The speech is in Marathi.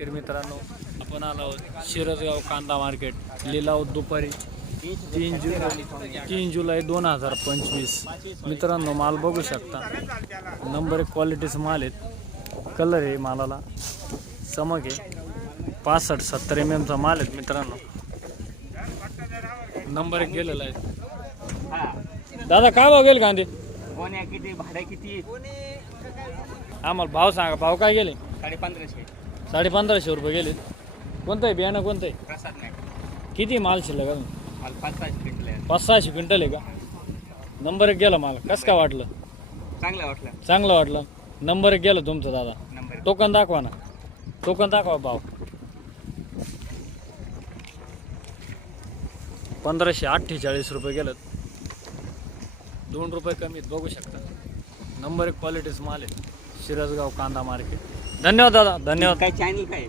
शेतकरी मित्रांनो आपण आलो आहोत शिरसगाव कांदा मार्केट लिलाव दुपारी तीन जुलै तीन जुलै दोन हजार पंचवीस. मित्रांनो माल बघू शकता. नंबर एक क्वालिटीचा माल आहेत. कलर आहे मालाला. चमक आहे. पासष्ट सत्तर एम एमचा माल आहेत मित्रांनो. नंबर एक गेलेला आहे. दादा काय भाव गेले कांदे? कोण्या किती भाडं किती? आम्हाला भाव सांगा. भाव काय गेले? साडे पंधराशे साडे पंधराशे रुपये गेले. कोणतं आहे बियाणं कोणतं आहे प्रसाद नाही. किती माल शिल्लक अजून? मला पाच सहाशे भेटले पाच सहाशे क्विंटल आहे का? नंबर एक गेला मला. कसं काय वाटलं? चांगलं वाटलं. चांगलं वाटलं. नंबर एक गेलं तुमचं दादा. नंबर टोकन दाखवा ना. टोकन दाखवा भाव. पंधराशे अठ्ठेचाळीस रुपये गेलं दोन रुपये कमीत बघू शकता. नंबर एक क्वालिटीच माल आहे. शिरसगाव कांदा मार्केट धन्यवाद दादा धन्यवाद. काय चॅनल काय?